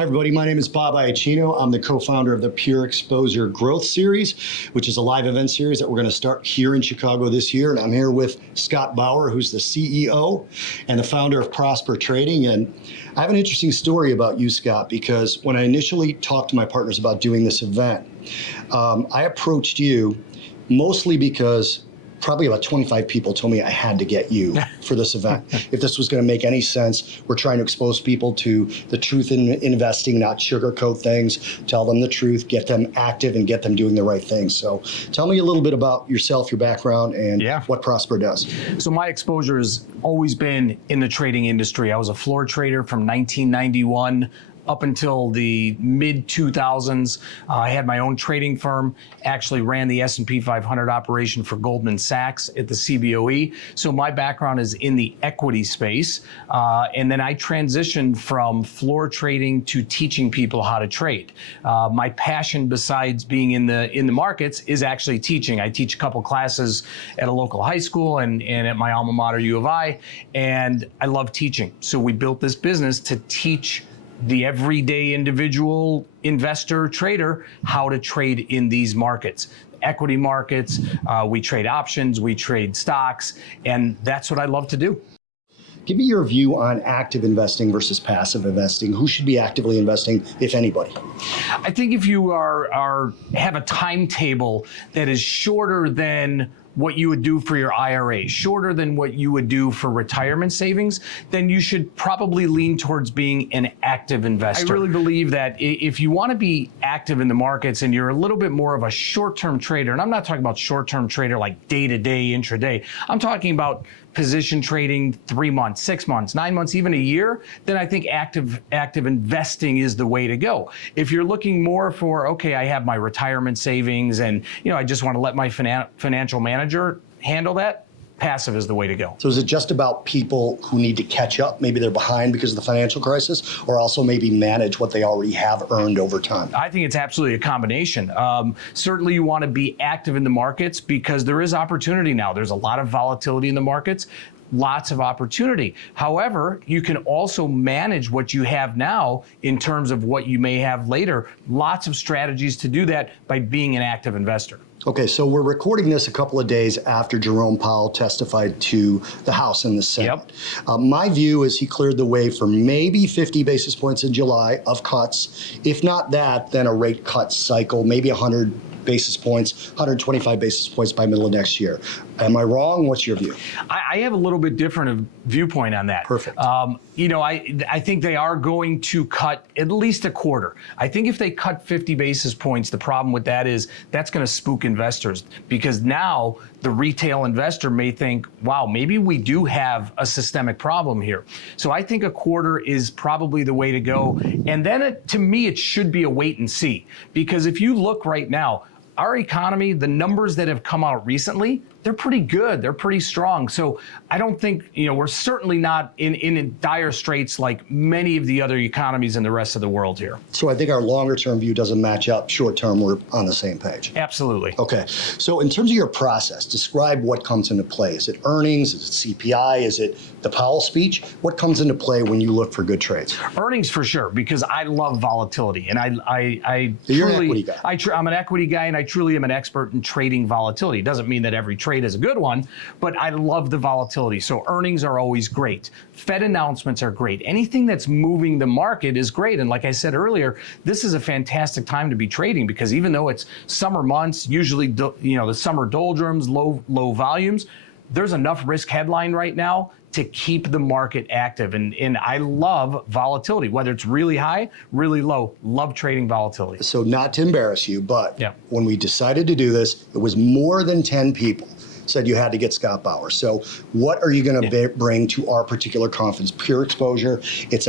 Hi, everybody. My name is Bob Iaccino. I'm the co-founder of the PureXposure Growth Series, which is a live event series that we're going to start here in Chicago this year. And I'm here with Scott Bauer, who's the CEO and the founder of Prosper Trading. And I have an interesting story about you, Scott, because when I initially talked to my partners about doing this event, I approached you mostly because probably about 25 people told me I had to get you for this event. If this was going to make any sense, we're trying to expose people to the truth in investing, not sugarcoat things, tell them the truth, get them active and get them doing the right things. So tell me a little bit about yourself, your background, and what Prosper does. So my exposure has always been in the trading industry. I was a floor trader from 1991 up until the mid-2000s. I had my own trading firm, actually ran the S&P 500 operation for Goldman Sachs at the CBOE. So my background is in the equity space. And then I transitioned from floor trading to teaching people how to trade. My passion, besides being in the markets, is actually teaching. I teach a couple classes at a local high school and at my alma mater, U of I, and I love teaching. So we built this business to teach the everyday individual investor trader how to trade in these markets. Equity markets, we trade options, we trade stocks, and that's what I love to do. Give me your view on active investing versus passive investing. Who should be actively investing, if anybody? I think if you have a timetable that is shorter than what you would do for your IRA, shorter than what you would do for retirement savings, then you should probably lean towards being an active investor. I really believe that if you want to be active in the markets and you're a little bit more of a short-term trader, and I'm not talking about short-term trader like day-to-day, intraday, I'm talking about position trading 3 months, 6 months, 9 months, even a year, then I think active investing is the way to go. If you're looking more for, okay, I have my retirement savings and I just want to let my financial manager handle that, passive is the way to go. So is it just about people who need to catch up? Maybe they're behind because of the financial crisis, or also maybe manage what they already have earned over time? I think it's absolutely a combination. Certainly you want to be active in the markets because there is opportunity now. There's a lot of volatility in the markets. Lots of opportunity. However, you can also manage what you have now in terms of what you may have later. Lots of strategies to do that by being an active investor. Okay, so we're recording this a couple of days after Jerome Powell testified to the House and the Senate. Yep. My view is he cleared the way for maybe 50 basis points in July of cuts. If not that, then a rate cut cycle, maybe 100 basis points, 125 basis points by middle of next year. Am I wrong? What's your view? I have a little bit different viewpoint on that. Perfect. I think they are going to cut at least a quarter. I think if they cut 50 basis points, the problem with that is that's going to spook investors, because now the retail investor may think, wow, maybe we do have a systemic problem here. So I think a quarter is probably the way to go. And then to me, it should be a wait and see, because if you look right now, our economy, the numbers that have come out recently, they're pretty good. They're pretty strong. So I don't think, we're certainly not in dire straits like many of the other economies in the rest of the world here. So I think our longer term view doesn't match up. Short term, we're on the same page. Absolutely. Okay. So in terms of your process, describe what comes into play. Is it earnings? Is it CPI? Is it the Powell speech? What comes into play when you look for good trades? Earnings for sure, because I love volatility. And You're an equity guy. I'm an equity guy, and I truly am an expert in trading volatility. It doesn't mean that every trade is a good one, but I love the volatility. So earnings are always great. Fed announcements are great. Anything that's moving the market is great. And like I said earlier, this is a fantastic time to be trading, because even though it's summer months, usually the summer doldrums, low volumes, there's enough risk headline right now to keep the market active. And I love volatility, whether it's really high, really low. Love trading volatility. So not to embarrass you, but when we decided to do this, it was more than 10 people said you had to get Scott Bauer. So what are you going to bring to our particular conference? PureXposure. It's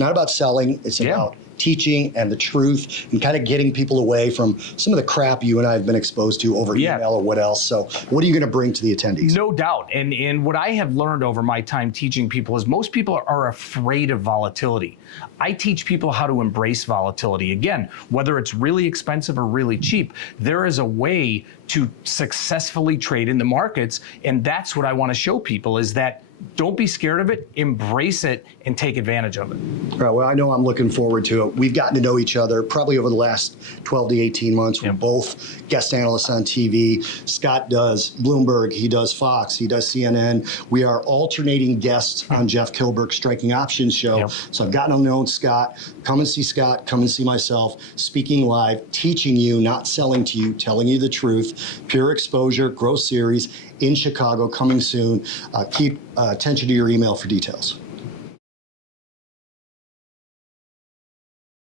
not about selling. It's about teaching and the truth and kind of getting people away from some of the crap you and I have been exposed to over email or what else. So what are you going to bring to the attendees? No doubt. And what I have learned over my time teaching people is most people are afraid of volatility. I teach people how to embrace volatility. Again, whether it's really expensive or really cheap, there is a way to successfully trade in the markets. And that's what I want to show people, is that don't be scared of it, embrace it, and take advantage of it. All right, well, I know I'm looking forward to it. We've gotten to know each other probably over the last 12 to 18 months. We're Yep. both guest analysts on TV. Scott does Bloomberg, he does Fox, he does CNN. We are alternating guests on Jeff Kilberg's Striking Options show. Yep. So I've gotten to know Scott. Come and see Scott, come and see myself, speaking live, teaching you, not selling to you, telling you the truth. Pure Exposure Growth Series in Chicago, coming soon. Keep attention to your email for details.